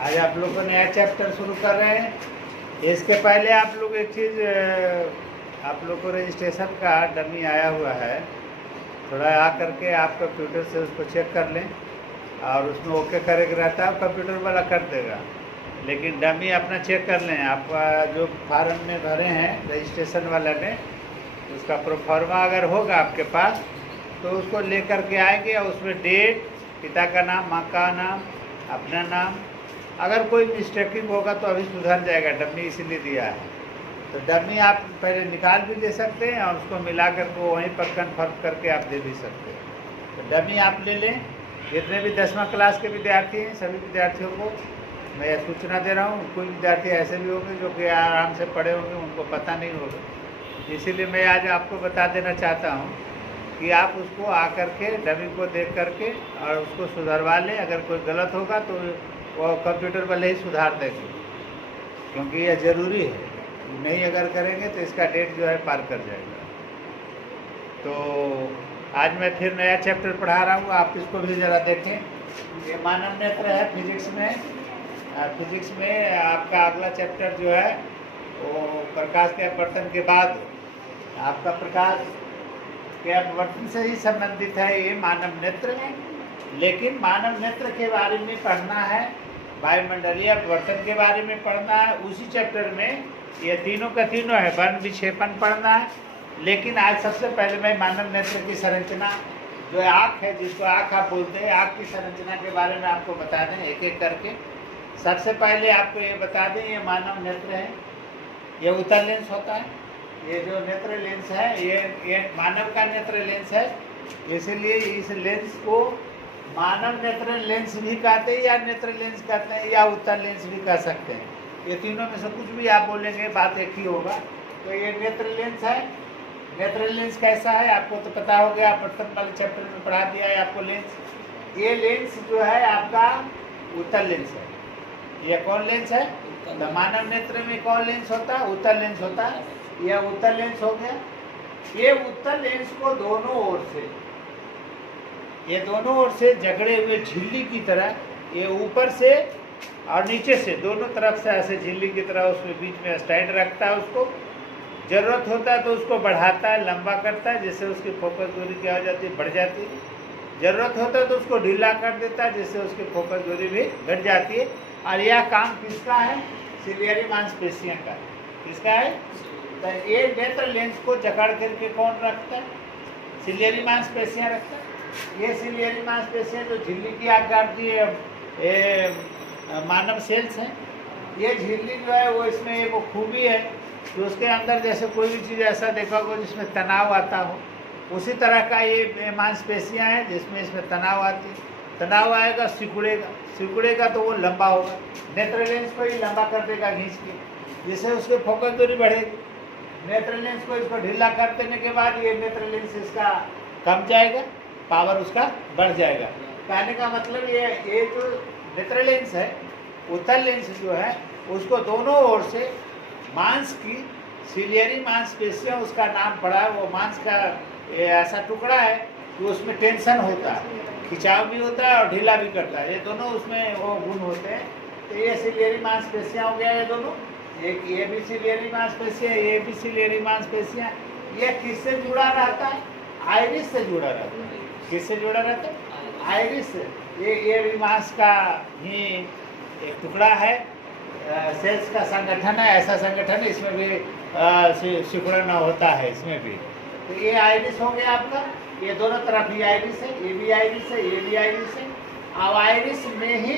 आज आप लोग को नया चैप्टर शुरू कर रहे हैं। इसके पहले आप लोग एक चीज़, आप लोग को रजिस्ट्रेशन का डमी आया हुआ है, थोड़ा आ करके आप कंप्यूटर से उसको चेक कर लें और उसमें ओके करेक्ट रहता है कंप्यूटर वाला कर देगा, लेकिन डमी अपना चेक कर लें। आपका जो फार्म में भरे हैं रजिस्ट्रेशन वाला में, उसका प्रोफार्मा अगर होगा आपके पास तो उसको ले करके आएंगे और उसमें डेट, पिता का नाम, माँ का नाम, अपना नाम, अगर कोई मिस्टेकिंग होगा तो अभी सुधर जाएगा, डमी इसीलिए दिया है। तो डमी आप पहले निकाल भी दे सकते हैं और उसको मिला करके वहीं पर कन्फर्म करके आप दे भी सकते हैं। तो डमी आप ले लें। जितने भी 10वां क्लास के विद्यार्थी हैं सभी विद्यार्थियों को मैं सूचना दे रहा हूँ। कोई विद्यार्थी ऐसे भी होंगे जो कि आराम से पढ़े होंगे, उनको पता नहीं होगा, इसीलिए मैं आज आपको बता देना चाहता हूँ कि आप उसको आकर के डमी को देख करके और उसको सुधरवा लें। अगर कोई गलत होगा तो वो कंप्यूटर वाले ही सुधार देंगे, क्योंकि यह ज़रूरी है। नहीं अगर करेंगे तो इसका डेट जो है पार कर जाएगा। तो आज मैं फिर नया चैप्टर पढ़ा रहा हूँ, आप इसको भी ज़रा देखें। ये मानव नेत्र है फिजिक्स में। फिजिक्स में आपका अगला चैप्टर जो है वो प्रकाश के अपवर्तन के बाद आपका प्रकाश के अपवर्तन से ही संबंधित है ये मानव नेत्र में। लेकिन मानव नेत्र के बारे में पढ़ना है, वायुमंडलीय अपवर्तन के बारे में पढ़ना है। उसी चैप्टर में ये तीनों का तीनों है, वर्ण विक्षेपण पढ़ना है। लेकिन आज सबसे पहले मैं मानव नेत्र की संरचना, जो आँख है, जिसको आँख आप बोलते हैं, आँख की संरचना के बारे में आपको बता दें एक एक करके। सबसे पहले आपको ये बता दें, ये मानव नेत्र है, ये उत्तल लेंस होता है। ये जो नेत्र लेंस है ये मानव का नेत्र लेंस है, इसीलिए इस लेंस को मानव नेत्र लेंस भी कहते हैं या नेत्र लेंस कहते हैं या उत्तल लेंस भी कह सकते हैं। ये तीनों में से कुछ भी आप बोलेंगे बात एक ही होगा। तो ये नेत्र लेंस है। नेत्र लेंस कैसा है आपको तो पता हो गया, अपवर्तन वाले चैप्टर में पढ़ा दिया है आपको लेंस। ये लेंस जो है आपका उत्तल लेंस है। ये कौन लेंस है? तो मानव नेत्र में कौन लेंस होता है? उत्तल लेंस होता है। यह उत्तल लेंस हो गया। ये उत्तल लेंस को दोनों ओर से, ये दोनों ओर से जकड़े हुए झिल्ली की तरह, ये ऊपर से और नीचे से दोनों तरफ से ऐसे झिल्ली की तरह उसमें बीच में स्टैंड रखता है। उसको ज़रूरत होता है तो उसको बढ़ाता है, लंबा करता है, जिससे उसकी फोकस दूरी क्या हो जाती है? बढ़ जाती है। ज़रूरत होता है तो उसको ढीला कर देता है, जिससे उसकी फोकस दूरी भी घट जाती है। और यह काम किसका है? सिलियरी मांसपेशियों का। किसका है? तो ये नेत्र लेंस को जकड़ करके कौन रखता है? सिलियरी मांसपेशियाँ रखता है। ये सिलियरी मांसपेशियाँ जो झिल्ली की आकार की मानव सेल्स हैं, ये झिल्ली जो है वो इसमें वो खूबी है कि उसके अंदर जैसे कोई भी चीज़ ऐसा देखा हो जिसमें तनाव आता हो, उसी तरह का ये मांसपेशियाँ हैं जिसमें इसमें तनाव आती है। तनाव आएगा, सिकुड़ेगा तो वो लंबा होगा। नेत्र लेंस को ही लंबा कर देगा खींच के, जिससे उसकी फोकस दूरी बढ़ेगी। नेत्र लेंस को इसको ढीला कर देने के बाद ये नेत्र लेंस इसका कम जाएगा, पावर उसका बढ़ जाएगा। कहने का मतलब ये जो नेत्र लेंस है, उत्तल लेंस जो है, उसको दोनों ओर से मांस की सिलियरी मांसपेशियाँ, उसका नाम पड़ा है। वो मांस का ऐसा टुकड़ा है कि उसमें टेंशन होता है, खिंचाव भी होता है और ढीला भी करता है। ये दोनों उसमें वो गुण होते हैं। तो ये सिलियरी मांसपेशियाँ हो गया ये दोनों, एक ये भी सिलियरी मांसपेशियाँ, ये भी सिलियरी मांसपेशियाँ। ये किससे जुड़ा रहता है? आइरिस से जुड़ा रहता है। किससे जुड़ा रहता है? आइरिस से। ये भी मांस का ही एक टुकड़ा है, सेल्स का संगठन है, ऐसा संगठन है, इसमें भी सिकुड़न होता है इसमें भी। तो ये आइरिस हो गया आपका। ये दोनों तरफ ही आइरिस है, ये भी आइरिस है, ये भी आइरिस है। अब आइरिस में ही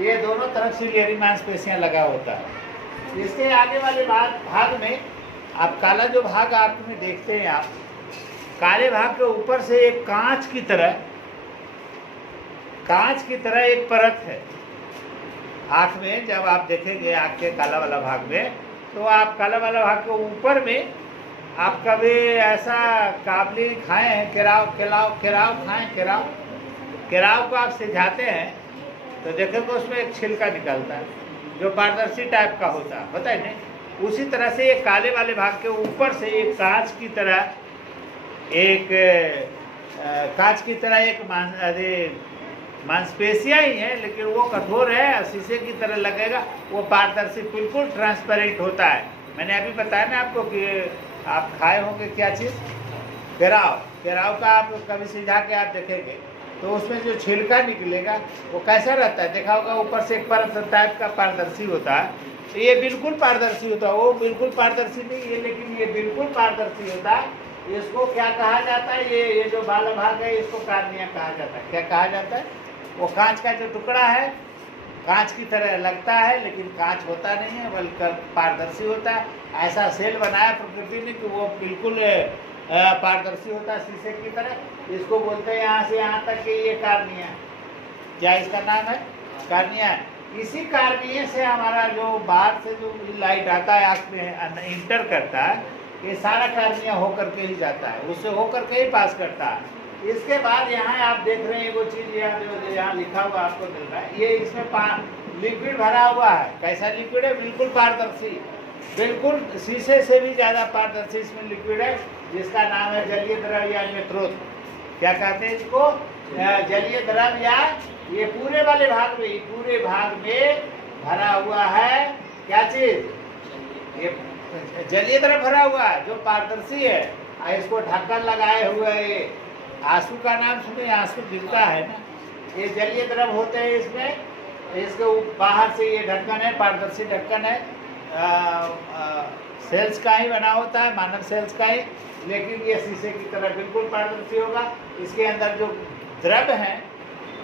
ये दोनों तरफ सिलियरी मांसपेशियाँ लगा होता है। इसके आगे वाले भाग में आप काला जो भाग आप में देखते हैं, आप काले भाग के ऊपर से एक कांच की तरह एक परत है। आँख में जब आप देखेंगे आँख के काला वाला भाग में, तो आप काला वाला भाग के ऊपर में आप कभी ऐसा काबली खाए हैं? केराव खाएं? केराव को आप सिझाते हैं तो देखेंगे उसमें एक छिलका निकलता है जो पारदर्शी टाइप का होता है नहीं? उसी तरह से ये काले वाले भाग के ऊपर से एक कांच की तरह एक मांसपेशियां ही है, लेकिन वो कठोर है, शीशे की तरह लगेगा, वो पारदर्शी बिल्कुल ट्रांसपेरेंट होता है। मैंने अभी बताया ना आपको कि आप खाए होंगे क्या चीज़, केराव का आप कभी सिझा के आप देखेंगे तो उसमें जो छिलका निकलेगा वो कैसा रहता है, देखा होगा, ऊपर से एक परत टाइप का पारदर्शी होता है। तो ये बिल्कुल पारदर्शी होता है, वो बिल्कुल पारदर्शी नहीं है, लेकिन ये बिल्कुल पारदर्शी होता है। इसको क्या कहा जाता है, ये जो बाला भाग है इसको कार्निया कहा जाता है। क्या कहा जाता है, वो कांच का जो टुकड़ा है, कांच की तरह लगता है लेकिन कांच होता नहीं है, बल्कि पारदर्शी होता है। ऐसा सेल बनाया प्रकृति ने कि वो बिल्कुल पारदर्शी होता है, शीशे की तरह। इसको बोलते हैं यहाँ से यहाँ तक कि ये कार्निया, क्या इसका नाम है, कार्निया। इसी कार्निया से हमारा जो बाहर से जो लाइट आता है आँख में इंटर करता है, ये सारा कार्निया होकर के ही जाता है, उससे होकर के ही पास करता है। इसके बाद यहाँ आप देख रहे हैं वो चीज़ यहाँ लिखा हुआ आपको मिल रहा है, ये इसमें लिक्विड भरा हुआ है। कैसा लिक्विड है, बिल्कुल पारदर्शी, बिल्कुल शीशे से भी ज़्यादा पारदर्शी इसमें लिक्विड है, जिसका नाम है जलीय द्रव या नेत्रोत। क्या कहते हैं इसको, जलीय द्रव, या ये पूरे वाले भाग में, पूरे भाग में भरा हुआ है क्या चीज, ये जलीय द्रव भरा हुआ है जो पारदर्शी है। इसको ढक्कन लगाए हुए, ये आंसू का नाम सुने, आंसू गिरता है ना, ये जलीय द्रव होते हैं इसमें। इसके बाहर से ये ढक्कन है, पारदर्शी ढक्कन है, सेल्स का ही बना होता है, मानव सेल्स का ही, लेकिन ये शीशे की तरह बिल्कुल पारदर्शी होगा। इसके अंदर जो द्रव है,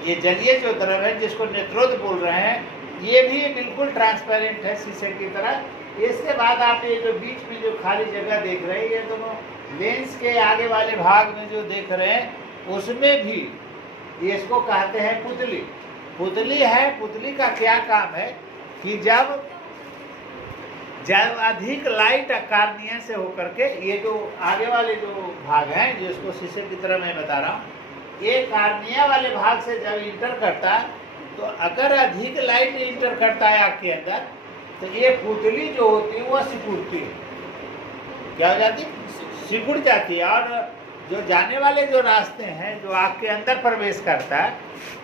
ये जलीय जो द्रव है जिसको नेत्रोत बोल रहे हैं, ये भी बिल्कुल ट्रांसपेरेंट है शीशे की तरह। इसके बाद आप ये जो बीच में जो खाली जगह देख रहे हैं, ये दोनों लेंस के आगे वाले भाग में जो देख रहे हैं, उसमें भी इसको कहते हैं पुतली। पुतली है, पुतली का क्या काम है कि जब अधिक लाइट कार्निया से होकर के, ये जो आगे वाले जो भाग हैं जिसको शीशे की तरह मैं बता रहा हूँ, ये कार्निया वाले भाग से जब इंटर करता है, तो अगर अधिक लाइट इंटर करता है आँख के अंदर, तो ये पुतली जो होती है वह सिकुड़ती है। क्या हो जाती है, सिकुड़ जाती है। और जो जाने वाले जो रास्ते हैं जो आँख के अंदर प्रवेश करता है,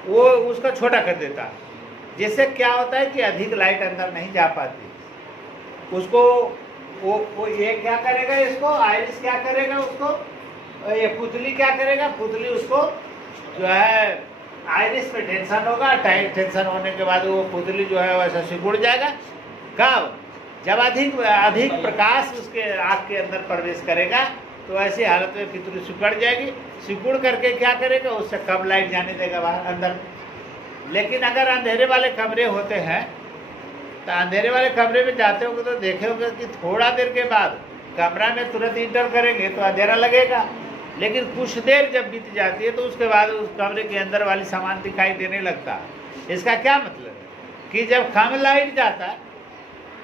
वो उसका छोटा कर देता है, जिससे क्या होता है कि अधिक लाइट अंदर नहीं जा पाती। उसको वो ये क्या करेगा, इसको आइरिस क्या करेगा, उसको ये पुतली क्या करेगा, पुतली उसको जो है आइरिस पे टेंशन होगा, टेंशन होने के बाद वो पुतली जो है वैसा सिकुड़ जाएगा। कब, जब अधिक प्रकाश उसके आँख के अंदर प्रवेश करेगा, तो ऐसी हालत में पुतली सिकुड़ जाएगी। सिकुड़ करके क्या करेगा, उससे कम लाइट जाने देगा बाहर अंदर। लेकिन अगर अंधेरे वाले कमरे होते हैं, तो अंधेरे वाले कमरे में जाते होंगे तो देखे होंगे कि थोड़ा देर के बाद कमरा में तुरंत इंटर करेंगे तो अंधेरा लगेगा, लेकिन कुछ देर जब बीत जाती है तो उसके बाद उस कमरे के अंदर वाली सामान दिखाई देने लगता है। इसका क्या मतलब है कि जब कम लाइट जाता है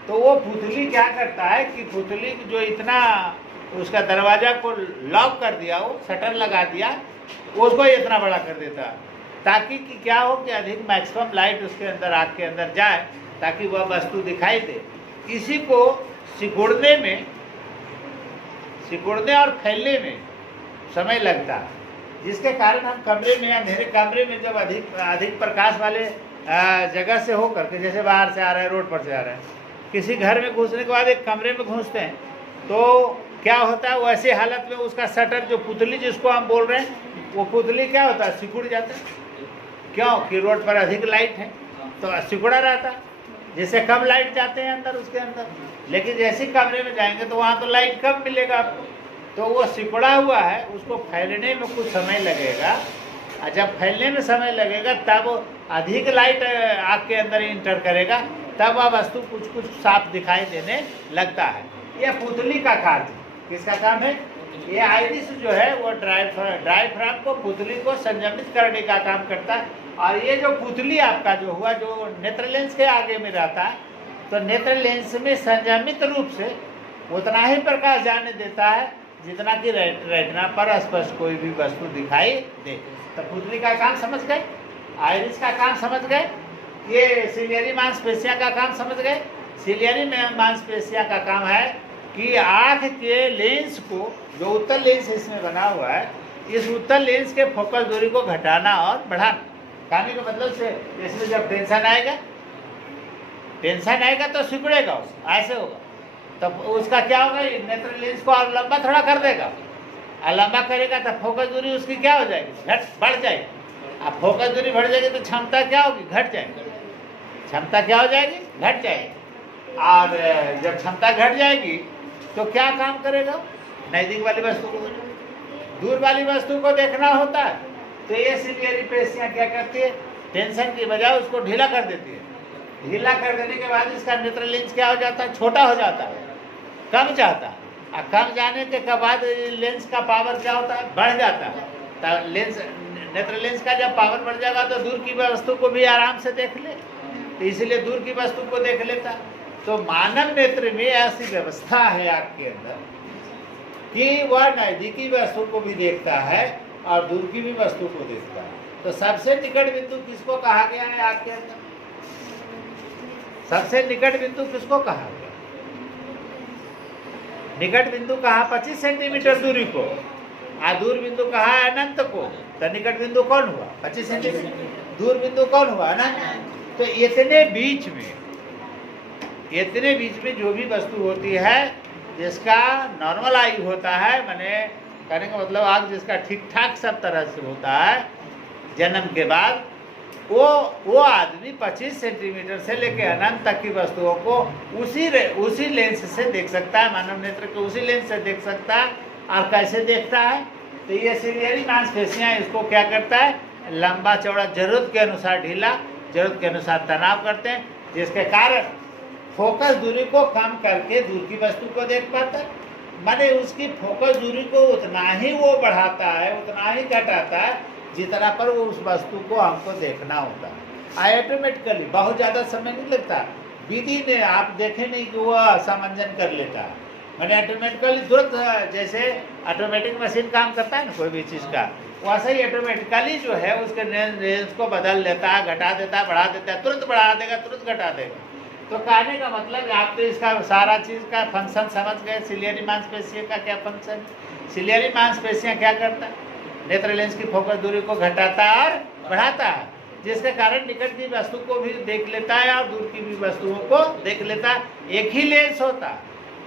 तो वो पुतली क्या करता है कि पुतली जो इतना उसका दरवाजा को लॉक कर दिया, वो शटर लगा दिया, उसको इतना बड़ा कर देता है, ताकि कि क्या हो कि अधिक मैक्सिमम लाइट उसके अंदर आँख के अंदर जाए, ताकि वह वस्तु दिखाई दे। इसी को सिकुड़ने और फैलने में समय लगता है, जिसके कारण हम कमरे में, अंधेरे कमरे में जब अधिक प्रकाश वाले जगह से हो करके, जैसे बाहर से आ रहे हैं, रोड पर से आ रहे हैं, किसी घर में घुसने के बाद एक कमरे में घुसते हैं, तो क्या होता है, वैसे हालत में उसका शटर, जो पुतली जिसको हम बोल रहे हैं, वो पुतली क्या होता है, सिकुड़ जाता है। क्यों कि रोड पर अधिक लाइट है तो सिकुड़ा रहता है, जिससे कम लाइट जाते हैं अंदर उसके अंदर। लेकिन जैसे कमरे में जाएंगे तो वहाँ तो लाइट कम मिलेगा आपको, तो वो सिकुड़ा हुआ है, उसको फैलने में कुछ समय लगेगा। और जब फैलने में समय लगेगा तब अधिक लाइट आँख के अंदर इंटर करेगा, तब वह वस्तु कुछ साफ दिखाई देने लगता है। यह पुतली का कार्य, किसका काम है, ये आइरिस जो है वो डायफ्राम को, पुतली को संयमित करने का काम करता है। और ये जो पुतली आपका जो हुआ, जो नेत्र लेंस के आगे में रहता है, तो नेत्र लेंस में संयमित रूप से उतना ही प्रकाश जाने देता है जितना कि रेटिना पर स्पष्ट कोई भी वस्तु दिखाई दे। तो पुतली का काम समझ गए, आइरिस का काम समझ गए, ये सिलियरी मांसपेशियां का काम समझ गए। सिलियरी मांसपेशियां का काम है कि आँख के लेंस को, जो उत्तल लेंस इसमें बना हुआ है, इस उत्तल लेंस के फोकस दूरी को घटाना और बढ़ाना। कहने का मतलब से इसमें जब टेंशन आएगा तो सिकुड़ेगा, ऐसे होगा, तब उसका क्या होगा, नेत्र लेंस को और लंबा थोड़ा कर देगा, और लंबा करेगा तो फोकस दूरी उसकी क्या हो जाएगी, बढ़ जाएगी। अब फोकस दूरी बढ़ जाएगी तो क्षमता क्या होगी, घट जाएगी। क्षमता क्या हो जाएगी, घट जाएगी। और जब क्षमता घट जाएगी तो क्या काम करेगा, नजदीक वाली वस्तु को, दूर वाली वस्तु को देखना होता है। तो ये सिलियरी पेशियां क्या करती है, टेंशन की बजाय उसको ढीला कर देती है। ढीला कर देने के बाद इसका नेत्र लेंस क्या हो जाता है, छोटा हो जाता है, कम जाता है। और कम जाने के बाद लेंस का पावर क्या होता है, बढ़ जाता है। तो लेंस, नेत्र लेंस का जब पावर बढ़ जाएगा तो दूर की वस्तु को भी आराम से देख ले, तो इसलिए दूर की वस्तु को देख लेता। तो मानव नेत्र में ऐसी व्यवस्था है आँख के अंदर कि वह नजदीकी वस्तु को भी देखता है और दूर की भी वस्तु को देखता है। तो सबसे निकट बिंदु किसको कहा गया है आँख के अंदर, सबसे निकट बिंदु किसको कहा गया, निकट बिंदु कहा 25 सेंटीमीटर दूरी को, और दूर बिंदु कहा अनंत को। तो निकट बिंदु कौन हुआ, 25 सेंटीमीटर, दूर बिंदु कौन हुआ, अनंत। तो इतने बीच में जो भी वस्तु होती है जिसका नॉर्मल आयु होता है, माने कहने का मतलब आग जिसका ठीक ठाक सब तरह से होता है जन्म के बाद, वो आदमी 25 सेंटीमीटर से लेकर अनंत तक की वस्तुओं को उसी लेंस से देख सकता है, मानव नेत्र के उसी लेंस से देख सकता है। और कैसे देखता है, तो ये सिलियरी मांसपेशियां इसको क्या करता है, लंबा चौड़ा, जरूरत के अनुसार ढीला, जरूरत के अनुसार तनाव करते हैं, जिसके कारण फोकस दूरी को कम करके दूर की वस्तु को देख पाता है। माने उसकी फोकस दूरी को उतना ही वो बढ़ाता है, उतना ही घटाता है जितना पर वो उस वस्तु को हमको देखना होता है। ऑटोमेटिकली बहुत ज़्यादा समय नहीं लगता, विधि ने आप देखे नहीं कि वह समंजन कर लेता है। मैंने ऑटोमेटिकली तुरंत, जैसे ऑटोमेटिक मशीन काम करता है ना कोई भी चीज़ का, वैसे ही ऑटोमेटिकली जो है उसके रेंज को बदल लेता है, घटा देता है, बढ़ा देता है, तुरंत बढ़ा देगा, तुरंत घटा देगा। तो कहने का मतलब आप तो इसका सारा चीज़ का फंक्शन समझ गए। सिलियरी मांसपेशियों का क्या फंक्शन, सिलियरी मांसपेशियाँ क्या करता है, नेत्र लेंस की फोकस दूरी को घटाता है और बढ़ाता है, जिसके कारण निकट की वस्तु को भी देख लेता है और दूर की भी वस्तुओं को देख लेता है। एक ही लेंस होता है,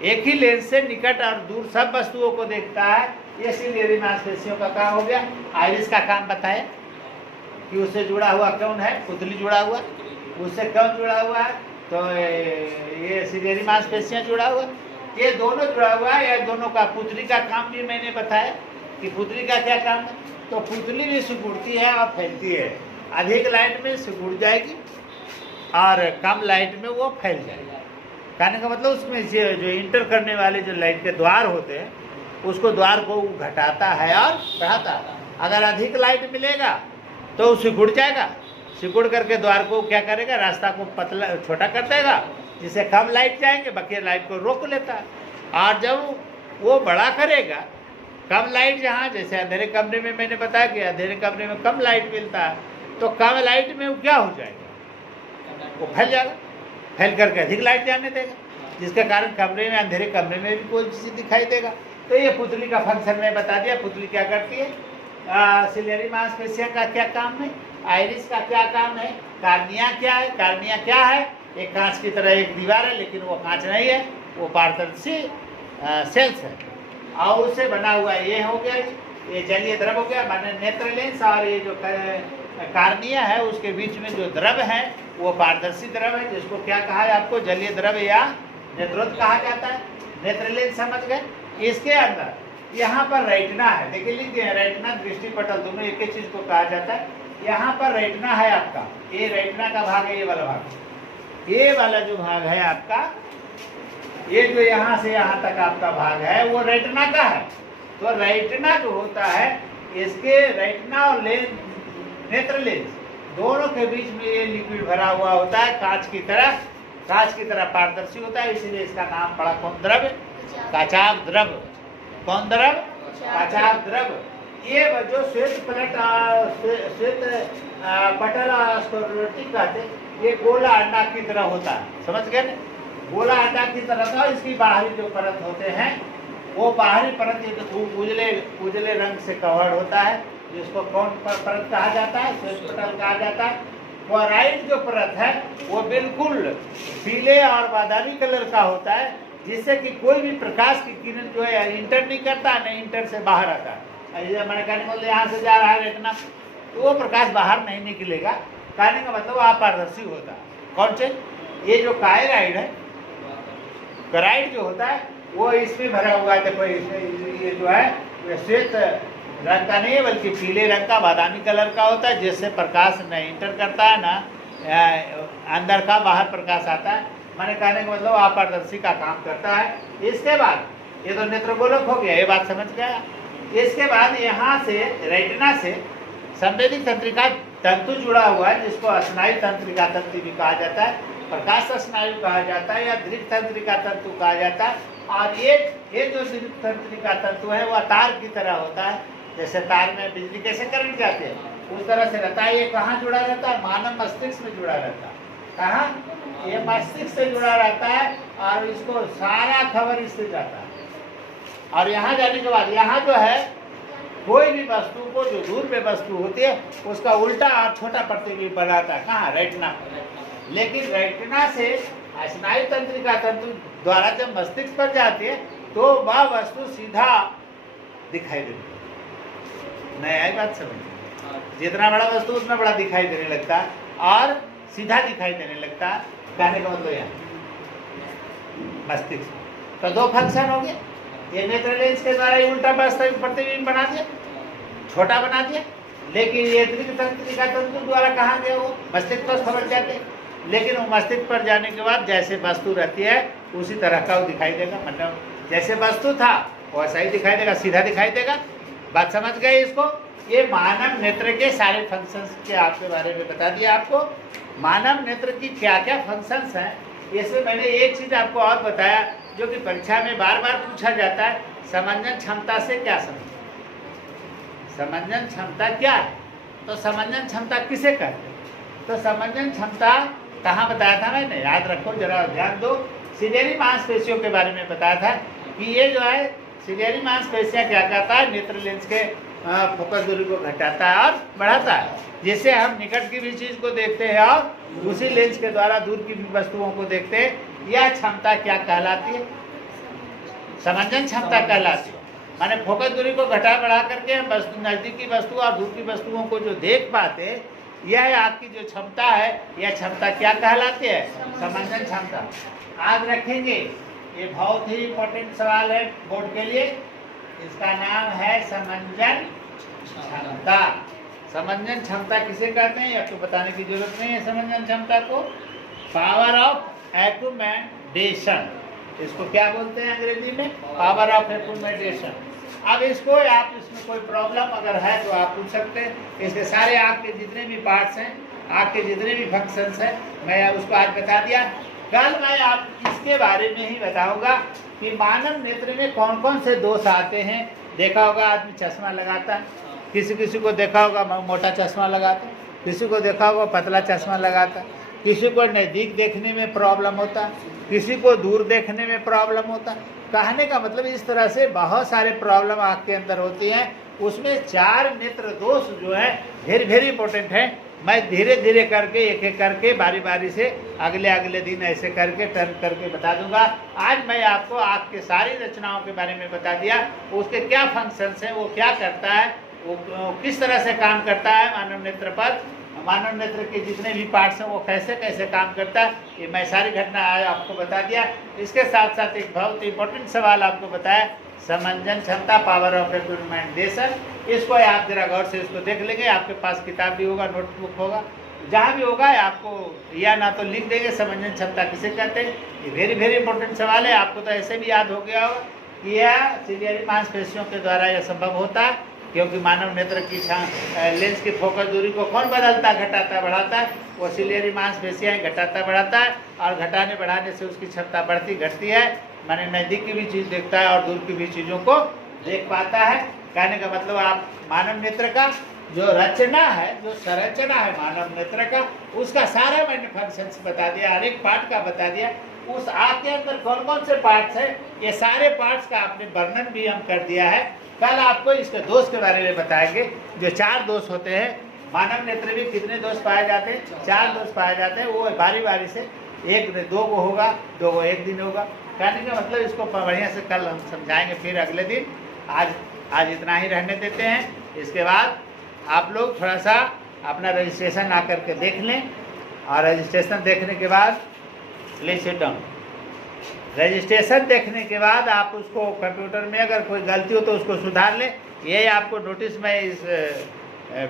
एक ही लेंस से निकट और दूर सब वस्तुओं को देखता है। ये सिलियरी मांसपेशियों का काम हो गया। आइरिस का काम बताए कि उससे जुड़ा हुआ कौन है, पुतली जुड़ा हुआ, उससे कौन जुड़ा हुआ है, तो ये सिलियरी मांसपेशियां जुड़ा हुआ, ये दोनों जुड़ा हुआ है। या दोनों का, पुतली का काम भी मैंने बताया कि पुतली का क्या काम है, तो पुतली भी सिकुड़ती है और फैलती है। अधिक लाइट में सिकुड़ जाएगी और कम लाइट में वो फैल जाएगी। कहने का मतलब उसमें जो इंटर करने वाले जो लाइट के द्वार होते हैं, उसको द्वार को घटाता है और बढ़ाता है। अगर अधिक लाइट मिलेगा तो सिकुड़ जाएगा, सिकुड़ करके द्वार को क्या करेगा, रास्ता को पतला छोटा कर देगा, जिससे कम लाइट जाएंगे, बाकी लाइट को रोक लेता है। और जब वो बड़ा करेगा, कम लाइट जहाँ, जैसे अंधेरे कमरे में मैंने बताया कि अंधेरे कमरे में कम लाइट मिलता है, तो कम लाइट में वो क्या हो जाएगा, वो फैल जाएगा, फैल करके अधिक लाइट जाने देगा, जिसके कारण कमरे में, अंधेरे कमरे में भी कोई चीज़ दिखाई देगा। तो ये पुतली का फंक्शन मैं बता दिया। पुतली क्या करती है, सिलियरी मांसपेशियां का क्या काम है, आइरिस का क्या काम है, कार्निया क्या है, कार्निया क्या है, एक कांच की तरह एक दीवार है, लेकिन वो कांच नहीं है, वो पारदर्शी सेल्स है, और उससे बना हुआ ये हो गया, ये जलीय द्रव हो गया, माने नेत्र लेंस, और ये जो कार्निया है उसके बीच में जो द्रव है वो पारदर्शी द्रव है, जिसको क्या कहा है आपको, जलीय द्रव या नेत्रोद कहा जाता है। नेत्र लेंस समझ गए। इसके अंदर यहाँ पर रेटिना है, देखिए लिख दिए, रेटिना दृष्टिपटल दोनों एक ही चीज को कहा जाता है। यहाँ पर रेटिना है आपका, ये रेटिना का भाग है, ये वाला भाग, ये वाला जो भाग है आपका, ये जो यहाँ से यहाँ तक आपका भाग है वो रेटिना का है। तो रेटिना जो होता है, इसके रेटिना और नेत्र लेंस दोनों के बीच में ये लिक्विड भरा हुआ होता है, कांच की तरह पारदर्शी होता है, इसीलिए इसका नाम पड़ा कौन द्रव, काचाभ द्रव। कौन द्रव, काचाभ द्रव। ये जो श्वेत पटल स्क्लेरोटिक कहते, ये गोला अंडा की तरह होता है, समझ गए ना, गोला अंडा की तरह था। इसकी बाहरी जो परत होते हैं, वो बाहरी परत उजले रंग से कवर्ड होता है, जिसको कौन परत कहा जाता है, श्वेत पटल कहा जाता है। क्लोराइड जो परत है वो बिल्कुल पीले और बादामी कलर का होता है, जिससे कि कोई भी प्रकाश की किरण जो है इंटर नहीं करता, नहीं इंटर से बाहर आता है। मैंने कहने बोले यहाँ से जा रहा है रेटिना, तो वो प्रकाश बाहर नहीं निकलेगा। कहने का मतलब अपारदर्शी होता है। कौन से? ये जो कायराइड है, क्लोराइड जो होता है वो इसमें भरा हुआ है। देखो ये जो है श्वेत रंग का नहीं है, बल्कि पीले रंग का बादामी कलर का होता है, जिससे प्रकाश न इंटर करता है, ना अंदर का बाहर प्रकाश आता है। मैंने कहने का मतलब अपारदर्शी का काम करता है। इसके बाद ये तो नेत्रगोलक हो गया, ये बात समझ गया। इसके बाद यहाँ से रेटिना से संवेदी तंत्रिका तंतु जुड़ा हुआ है, जिसको स्नायु तंत्रिका तंतु भी कहा जाता है, प्रकाश स्नायु कहा जाता है, या दीर्घ तंत्रिका तंतु कहा जाता है। और ये जो दीर्घ तंत्रिका तंतु है वह तार की तरह होता है। जैसे तार में बिजली कैसे करंट जाते हैं, उस तरह से रहता है। ये कहाँ जुड़ा रहता है? मानव मस्तिष्क में जुड़ा रहता है। कहाँ? ये मस्तिष्क से जुड़ा रहता है, और इसको सारा खबर इससे जाता है। और यहाँ जाने के बाद यहाँ जो है कोई भी वस्तु को, जो दूर में वस्तु होती है, उसका उल्टा और छोटा प्रतिबिंब बनाता है। कहाँ? रेटिना। लेकिन रेटिना से स्नायु तंत्रिका तंतु द्वारा जब मस्तिष्क पर जाती है तो वह वस्तु सीधा दिखाई देती है। नहीं आई बात समझ? जितना बड़ा वस्तु उतना बड़ा दिखाई देने लगता है और सीधा दिखाई देने लगता है। कहने का मतलब यहाँ मस्तिष्क तो दो फंक्शन हो गए। ये नेत्र लेंस के द्वारा उल्टा प्रतिबिंब बना दिया, छोटा बना दिया। लेकिन ये दीर्घ तंत्रिका तंतु द्वारा कहाँ गया? वो मस्तिष्क पर खबर जाते। लेकिन वो मस्तिष्क पर जाने के बाद जैसे वस्तु रहती है उसी तरह का वो दिखाई देगा। मतलब जैसे वस्तु था वैसा ही दिखाई देगा, सीधा दिखाई देगा। बात समझ गए इसको? ये मानव नेत्र के सारे फंक्शंस के आपके बारे में बता दिया आपको। मानव नेत्र की क्या क्या फंक्शंस हैं, इसमें मैंने एक चीज़ आपको और बताया जो कि परीक्षा में बार बार पूछा जाता है। समंजन क्षमता से क्या समझ? समंजन क्षमता क्या है? तो समंजन क्षमता किसे कहते हैं? तो समंजन क्षमता कहाँ बताया था मैंने? याद रखो, जरा ध्यान दो। सिलेरी मांसपेशियों के बारे में बताया था कि ये जो है सिलेरी मांसपेशियाँ क्या करता है? नेत्र लेंस के फोकस दूरी को घटाता है और बढ़ाता है, जिससे हम निकट की भी चीज़ को देखते हैं और उसी लेंस के द्वारा दूर की भी वस्तुओं को देखते हैं। यह क्षमता क्या कहलाती है? समंजन क्षमता कहलाती है। माने फोकस दूरी को घटा बढ़ा करके हम वस्तु, नज़दीकी वस्तु और दूर की वस्तुओं को जो देख पाते, यह आपकी जो क्षमता है, यह क्षमता क्या कहलाती है? समंजन क्षमता। याद रखेंगे, ये बहुत ही इम्पोर्टेंट सवाल है बोर्ड के लिए। इसका नाम है समंजन क्षमता। समंजन क्षमता किसे कहते हैं? आपको बताने की जरूरत नहीं है। समंजन क्षमता को पावर ऑफ एकोमोडेशन, इसको क्या बोलते हैं अंग्रेजी में? Power of accommodation. अब इसको आप, इसमें कोई प्रॉब्लम अगर है तो आप पूछ सकते हैं। इसके सारे आँख के जितने भी पार्ट्स हैं, आँख के जितने भी फंक्शंस हैं, मैं उसको आज बता दिया। कल मैं आप इसके बारे में ही बताऊंगा कि मानव नेत्र में कौन कौन से दोष आते हैं। देखा होगा आदमी चश्मा लगाता है, किसी को देखा होगा मोटा चश्मा लगाता है, किसी को देखा होगा पतला चश्मा लगाता है, किसी को नज़दीक देखने में प्रॉब्लम होता है, किसी को दूर देखने में प्रॉब्लम होता है। कहने का मतलब इस तरह से बहुत सारे प्रॉब्लम आँख के अंदर होती हैं। उसमें 4 नेत्र दोष जो है वेरी इंपॉर्टेंट है। मैं धीरे धीरे करके एक एक करके बारी बारी से अगले दिन ऐसे करके टर्न करके बता दूंगा। आज मैं आपको आँख के सारी रचनाओं के बारे में बता दिया, उसके क्या फंक्शंस हैं, वो क्या करता है, वो किस तरह से काम करता है मानव नेत्र पर, मानव नेत्र के जितने भी पार्ट्स हैं वो कैसे कैसे काम करता है, ये मैं सारी घटना आज आपको बता दिया। इसके साथ साथ एक बहुत इंपॉर्टेंट सवाल आपको बताया, समंजन क्षमता, पावर ऑफ एकोमोडेशन। इसको आप जरा गौर से इसको देख लेंगे। आपके पास किताब भी होगा, नोटबुक होगा, जहाँ भी होगा आपको या ना तो लिख देंगे समंजन क्षमता किसे कहते हैं। ये वेरी इंपॉर्टेंट सवाल है। आपको तो ऐसे भी याद हो गया होगा कि यह सिलियरी मांसपेशियों के द्वारा यह संभव होता है, क्योंकि मानव नेत्र की लेंस की फोकस दूरी को कौन बदलता, घटाता बढ़ाता है? वो सिलियरी मांसपेशियाँ घटाता बढ़ाता है, और घटाने बढ़ाने से उसकी क्षमता बढ़ती घटती है। माने नज़दीक की भी चीज़ देखता है और दूर की भी चीज़ों को देख पाता है। कहने का मतलब आप मानव नेत्र का जो रचना है, जो संरचना है मानव नेत्र का, उसका सारा मैंने फंक्शंस बता दिया, हर एक पार्ट का बता दिया। उस आँख के अंदर कौन कौन से पार्ट्स है, ये सारे पार्ट्स का आपने वर्णन भी हम कर दिया है। कल आपको इसके दोष के बारे में बताएंगे। जो 4 दोष होते हैं मानव नेत्र में, कितने दोष पाए जाते हैं? 4 दोष पाए जाते हैं। वो बारी बारी से 1-2 को होगा, 2 को एक दिन होगा। कहने का मतलब इसको बढ़िया से कल हम समझाएंगे, फिर अगले दिन। आज इतना ही रहने देते हैं। इसके बाद आप लोग थोड़ा सा अपना रजिस्ट्रेशन आकर के देख लें, और रजिस्ट्रेशन देखने के बाद प्लीज सिट डाउन। रजिस्ट्रेशन देखने के बाद आप उसको कंप्यूटर में अगर कोई गलती हो तो उसको सुधार लें। ये आपको नोटिस मैं इस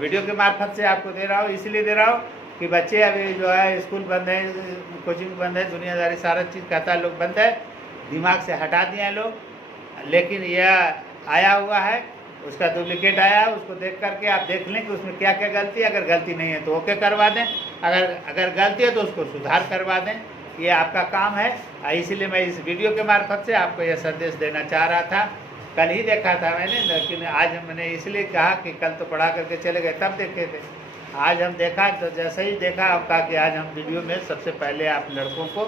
वीडियो के मार्फत से आपको दे रहा हूँ, इसलिए दे रहा हूँ कि बच्चे अभी जो है स्कूल बंद है, कोचिंग बंद है, दुनियादारी सारा चीज़ कहता है लोग बंद है, दिमाग से हटा दिए हैं लोग। लेकिन यह आया हुआ है, उसका डुप्लीकेट आया है, उसको देख करके आप देख लें कि उसमें क्या क्या गलती है। अगर गलती नहीं है तो ओके करवा दें, अगर गलती है तो उसको सुधार करवा दें। ये आपका काम है। इसलिए मैं इस वीडियो के मार्फत से आपको यह संदेश देना चाह रहा था। कल ही देखा था मैंने, लेकिन आज मैंने इसलिए कहा कि कल तो पढ़ा करके चले गए तब देखे थे। आज हम देखा तो जैसे ही देखा हम कहा कि आज हम वीडियो में सबसे पहले आप लड़कों को,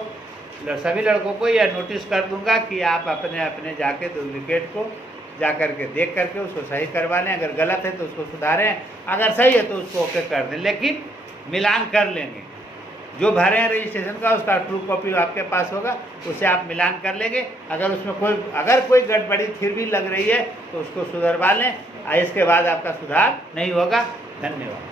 सभी लड़कों को यह नोटिस कर दूंगा कि आप अपने अपने जाके डुप्लीकेट को जा करके देख करके उसको सही करवा लें। अगर गलत है तो उसको सुधारें, अगर सही है तो उसको ओके कर दें, लेकिन मिलान कर लेंगे। जो भरे हैं रजिस्ट्रेशन का उसका ट्रू कॉपी आपके पास होगा, उसे आप मिलान कर लेंगे। अगर उसमें अगर कोई गड़बड़ी फिर भी लग रही है तो उसको सुधरवा लें। इसके बाद आपका सुधार नहीं होगा। धन्यवाद।